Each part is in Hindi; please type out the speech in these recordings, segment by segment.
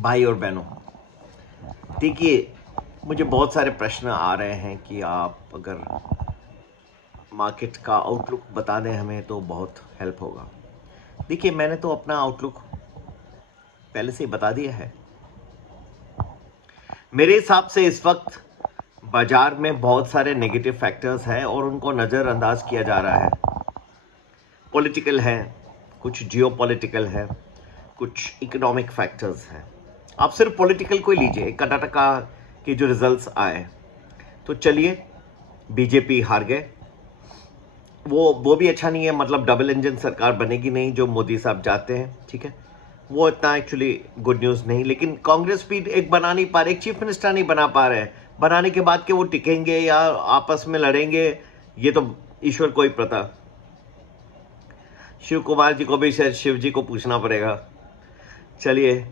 भाई और बहनों, देखिए, मुझे बहुत सारे प्रश्न आ रहे हैं कि आप अगर मार्केट का आउटलुक बता दें हमें तो बहुत हेल्प होगा। देखिए, मैंने तो अपना आउटलुक पहले से ही बता दिया है। मेरे हिसाब से इस वक्त बाजार में बहुत सारे नेगेटिव फैक्टर्स हैं और उनको नज़रअंदाज किया जा रहा है। पॉलिटिकल है, कुछ जियोपॉलिटिकल है, कुछ इकोनॉमिक फैक्टर्स हैं। आप सिर्फ पॉलिटिकल को ही लीजिए। कर्नाटका के जो रिजल्ट्स आए, तो चलिए, बीजेपी हार गए, वो भी अच्छा नहीं है। मतलब डबल इंजन सरकार बनेगी नहीं जो मोदी साहब चाहते हैं, ठीक है, वो इतना एक्चुअली गुड न्यूज़ नहीं। लेकिन कांग्रेस भी एक बना नहीं पा रहे, एक चीफ मिनिस्टर नहीं बना पा रहे हैं। बनाने के बाद के वो टिकेंगे या आपस में लड़ेंगे, ये तो ईश्वर को ही पता। शिव कुमार जी को भी शायद शिव जी को पूछना पड़ेगा। चलिए,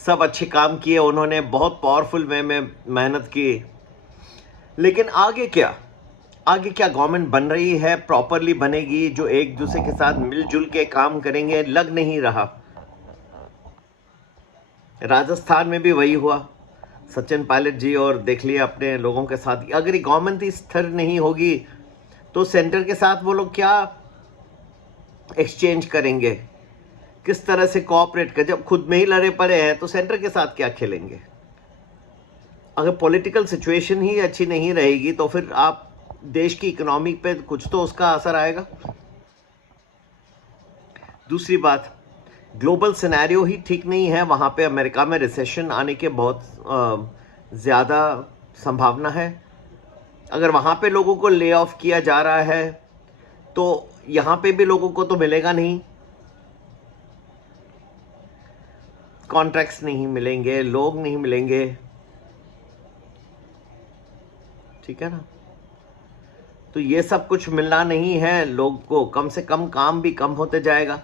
सब अच्छे काम किए उन्होंने, बहुत पावरफुल वे में मेहनत की, लेकिन आगे क्या? आगे क्या गवर्नमेंट बन रही है, प्रॉपरली बनेगी, जो एक दूसरे के साथ मिलजुल के काम करेंगे? लग नहीं रहा। राजस्थान में भी वही हुआ, सचिन पायलट जी, और देख लिया अपने लोगों के साथ। अगर ये गवर्नमेंट ही स्थिर नहीं होगी तो सेंटर के साथ वो लोग क्या एक्सचेंज करेंगे, किस तरह से कोऑपरेट कर? जब खुद में ही लड़े पड़े हैं तो सेंटर के साथ क्या खेलेंगे? अगर पॉलिटिकल सिचुएशन ही अच्छी नहीं रहेगी तो फिर आप देश की इकोनॉमी पे कुछ तो उसका असर आएगा। दूसरी बात, ग्लोबल सिनेरियो ही ठीक नहीं है। वहाँ पे अमेरिका में रिसेशन आने के बहुत ज़्यादा संभावना है। अगर वहाँ पे लोगों को ले ऑफ किया जा रहा है तो यहाँ पे भी लोगों को तो मिलेगा नहीं, कॉन्ट्रैक्ट्स नहीं मिलेंगे, लोग नहीं मिलेंगे, ठीक है ना? तो ये सब कुछ मिलना नहीं है लोग को, कम से कम काम भी कम होते जाएगा।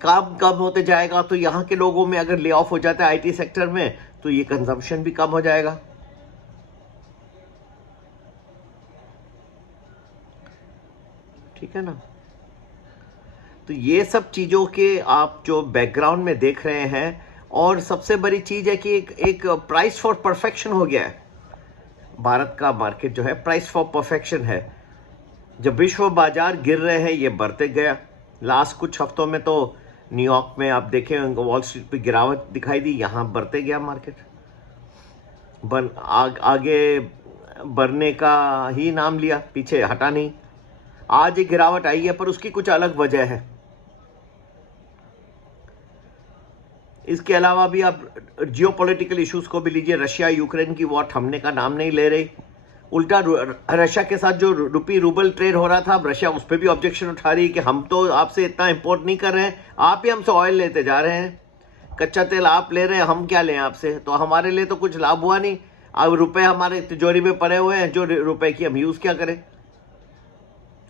काम कम होते जाएगा तो यहाँ के लोगों में अगर ले ऑफ हो जाता है आईटी सेक्टर में तो ये कंजम्पशन भी कम हो जाएगा। ठीक है ना? तो ये सब चीज़ों के आप जो बैकग्राउंड में देख रहे हैं, और सबसे बड़ी चीज़ है कि एक प्राइस फॉर परफेक्शन हो गया है। भारत का मार्केट जो है प्राइस फॉर परफेक्शन है। जब विश्व बाजार गिर रहे हैं ये बढ़ते गया। लास्ट कुछ हफ्तों में तो न्यूयॉर्क में आप देखें, वॉल स्ट्रीट पे गिरावट दिखाई दी, यहाँ बढ़ते गया मार्केट। आगे बढ़ने का ही नाम लिया, पीछे हटा नहीं। आज एक गिरावट आई है पर उसकी कुछ अलग वजह है। इसके अलावा भी आप जियोपॉलिटिकल इश्यूज को भी लीजिए। रशिया यूक्रेन की वॉर थमने का नाम नहीं ले रही। उल्टा रशिया के साथ जो रूबल ट्रेड हो रहा था, अब रशिया उस पर भी ऑब्जेक्शन उठा रही है कि हम तो आपसे इतना इंपोर्ट नहीं कर रहे हैं, आप ही हमसे ऑयल लेते जा रहे हैं, कच्चा तेल आप ले रहे हैं, हम क्या लें आपसे? तो हमारे लिए तो कुछ लाभ हुआ नहीं। अब रुपए हमारे तिजोरी में पड़े हुए हैं, जो रुपए की हम यूज क्या करें?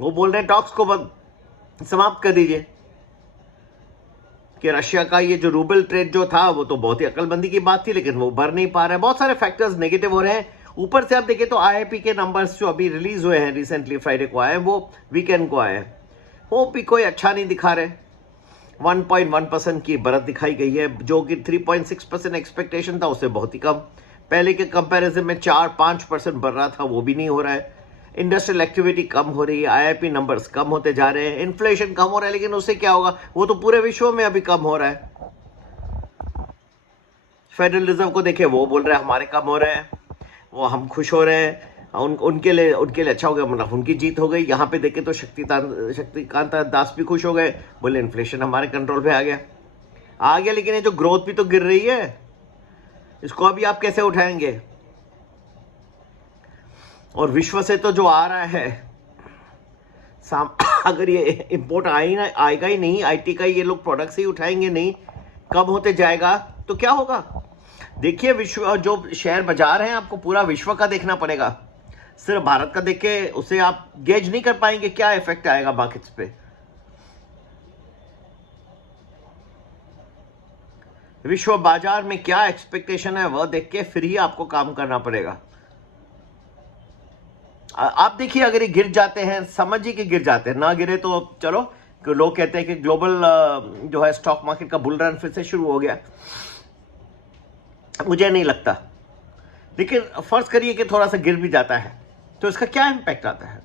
वो बोल रहे हैं टॉक्स को समाप्त कर दीजिए, कि रशिया का ये जो रूबल ट्रेड जो था वो तो बहुत ही अकलमंदी की बात थी, लेकिन वो बढ़ नहीं पा रहा है। बहुत सारे फैक्टर्स नेगेटिव हो रहे हैं। ऊपर से आप देखिए तो आईआईपी के नंबर्स जो अभी रिलीज हुए हैं, रिसेंटली फ्राइडे को आए, वो वीकेंड को आए, वो भी कोई अच्छा नहीं दिखा रहे। 1.1% की बढ़त दिखाई गई है, जो कि 3.6% एक्सपेक्टेशन था, उससे बहुत ही कम। पहले के कंपैरिजन में 4-5% बढ़ रहा था, वो भी नहीं हो रहा है। इंडस्ट्रियल एक्टिविटी कम हो रही है, आईआईपी नंबर्स कम होते जा रहे हैं, इन्फ्लेशन कम हो रहा है, लेकिन उससे क्या होगा? वो तो पूरे विश्व में अभी कम हो रहा है। फेडरल रिजर्व को देखिए, वो बोल रहे हैं हमारे कम हो रहे हैं, वो हम खुश हो रहे हैं, उनके लिए अच्छा हो गया, मतलब उनकी जीत हो गई। यहाँ पे देखे तो शक्तिकांत दास भी खुश हो गए, बोले इन्फ्लेशन हमारे कंट्रोल पे आ गया। लेकिन ये जो ग्रोथ भी तो गिर रही है, इसको अभी आप कैसे उठाएंगे? और विश्व से तो जो आ रहा है अगर ये इंपोर्ट आएगा ही नहीं, आईटी का ये लोग प्रोडक्ट्स ही उठाएंगे नहीं, कब होते जाएगा तो क्या होगा? देखिए, विश्व जो शेयर बाजार हैं, आपको पूरा विश्व का देखना पड़ेगा। सिर्फ भारत का देख के उसे आप गेज नहीं कर पाएंगे क्या इफेक्ट आएगा मार्केट्स पे। विश्व बाजार में क्या एक्सपेक्टेशन है वह देख के फिर ही आपको काम करना पड़ेगा। आप देखिए, अगर ये गिर जाते हैं, समझिए कि गिर जाते हैं, ना गिरे तो चलो कि लोग कहते हैं कि ग्लोबल जो है स्टॉक मार्केट का बुल रन फिर से शुरू हो गया। मुझे नहीं लगता, लेकिन फर्ज करिए कि थोड़ा सा गिर भी जाता है तो इसका क्या इम्पैक्ट आता है?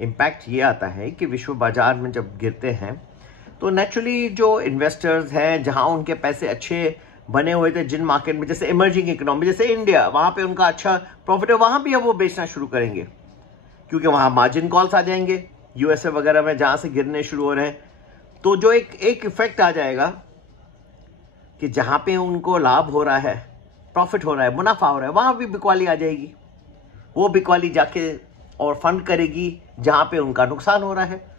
इम्पैक्ट ये आता है कि विश्व बाजार में जब गिरते हैं तो नेचुरली जो इन्वेस्टर्स हैं, जहां उनके पैसे अच्छे बने हुए थे जिन मार्केट में, जैसे इमर्जिंग इकोनॉमी जैसे इंडिया, वहां पे उनका अच्छा प्रॉफिट है, वहां भी अब वो बेचना शुरू करेंगे क्योंकि वहां मार्जिन कॉल्स आ जाएंगे। यूएसए वगैरह में जहां से गिरने शुरू हो रहे हैं, तो जो एक इफेक्ट आ जाएगा कि जहां पे उनको लाभ हो रहा है, प्रॉफिट हो रहा है, मुनाफा हो रहा है, वहां भी बिकवाली आ जाएगी। वो बिकवाली जाके और फंड करेगी जहां पे उनका नुकसान हो रहा है।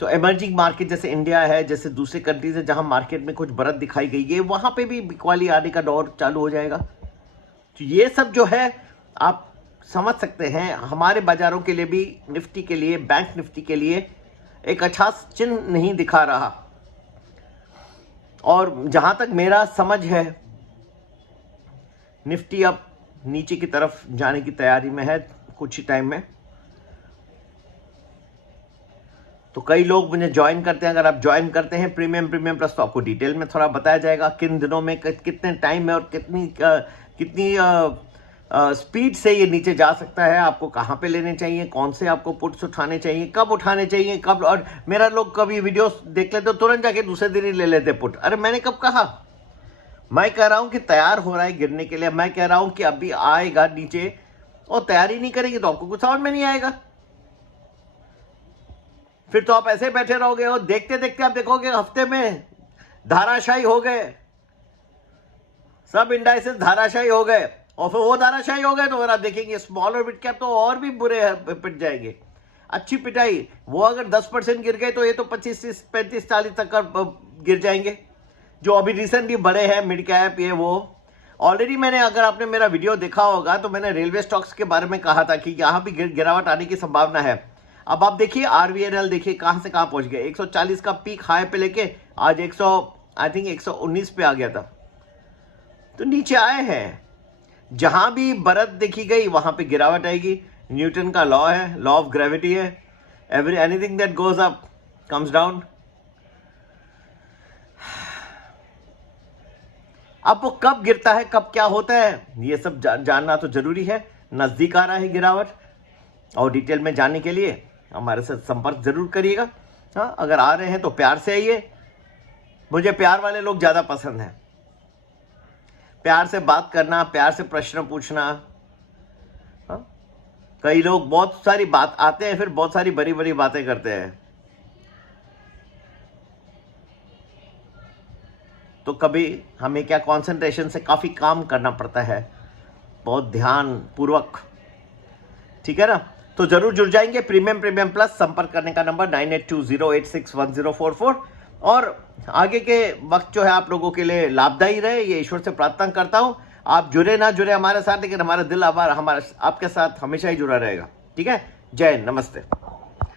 तो इमर्जिंग मार्केट जैसे इंडिया है, जैसे दूसरे कंट्रीज है जहां मार्केट में कुछ बढ़त दिखाई गई है, वहां पे भी बिकवाली आने का दौर चालू हो जाएगा। तो ये सब जो है आप समझ सकते हैं, हमारे बाजारों के लिए भी, निफ्टी के लिए, बैंक निफ्टी के लिए एक अच्छा चिन्ह नहीं दिखा रहा। और जहां तक मेरा समझ है, निफ्टी अब नीचे की तरफ जाने की तैयारी में है कुछ ही टाइम में। तो कई लोग मुझे ज्वाइन करते हैं, अगर आप ज्वाइन करते हैं प्रीमियम प्लस, तो आपको डिटेल में थोड़ा बताया जाएगा किन दिनों में कितने टाइम में और कितनी स्पीड से ये नीचे जा सकता है, आपको कहाँ पे लेने चाहिए, कौन से आपको पुट्स उठाने चाहिए, कब उठाने चाहिए, कब। और मेरा लोग कभी वीडियोस देख लेते तो तुरंत जाके दूसरे दिन ही ले लेते पुट। अरे मैंने कब कहा? मैं कह रहा हूं कि तैयार हो रहा है गिरने के लिए, मैं कह रहा हूं कि अभी आएगा नीचे, और तैयारी नहीं करेगी तो आपको कुछ समझ में नहीं आएगा। फिर तो आप ऐसे बैठे रहोगे और देखते देखते आप देखोगे हफ्ते में धाराशाही हो गए, सब इंडाइसेस धाराशाही हो गए, और फिर वो धाराशाही हो गए तो फिर आप देखेंगे स्मॉल और मिड कैप तो और भी बुरे पिट जाएंगे। अच्छी पिटाई, वो अगर 10% गिर गए तो ये तो 25, 35, 40 तक का गिर जाएंगे। जो अभी रिसेंटली बड़े हैं मिड कैप, ये वो ऑलरेडी मैंने, अगर आपने मेरा वीडियो देखा होगा तो मैंने रेलवे स्टॉक्स के बारे में कहा था कि यहाँ भी गिरावट आने की संभावना है। अब आप देखिए आरवीएनएल, देखिए कहां से कहां पहुंच गए। 140 का पीक हाई पे लेके आज 119 पे आ गया था। तो नीचे आए हैं, जहां भी बढ़त देखी गई वहां पे गिरावट आएगी। न्यूटन का लॉ है, लॉ ऑफ ग्रेविटी है, anything that goes up comes down. अब वो कब गिरता है, कब क्या होता है, ये सब जानना तो जरूरी है। नजदीक आ रहा है गिरावट, और डिटेल में जानने के लिए हमारे साथ संपर्क जरूर करिएगा। हाँ, अगर आ रहे हैं तो प्यार से आइए, मुझे प्यार वाले लोग ज़्यादा पसंद हैं। प्यार से बात करना, प्यार से प्रश्न पूछना। हाँ, कई लोग बहुत सारी बात आते हैं, फिर बहुत सारी बड़ी बड़ी बातें करते हैं। तो कभी हमें क्या कंसंट्रेशन से काफ़ी काम करना पड़ता है, बहुत ध्यान पूर्वक, ठीक है ना। तो जरूर जुड़ जाएंगे। प्रीमियम प्लस, संपर्क करने का नंबर 9820861044। और आगे के वक्त जो है आप लोगों के लिए लाभदायी रहे, ये ईश्वर से प्रार्थना करता हूं। आप जुड़े ना जुड़े हमारे साथ, लेकिन हमारा दिल हमारा आपके साथ हमेशा ही जुड़ा रहेगा। ठीक है, जय हिंद, नमस्ते।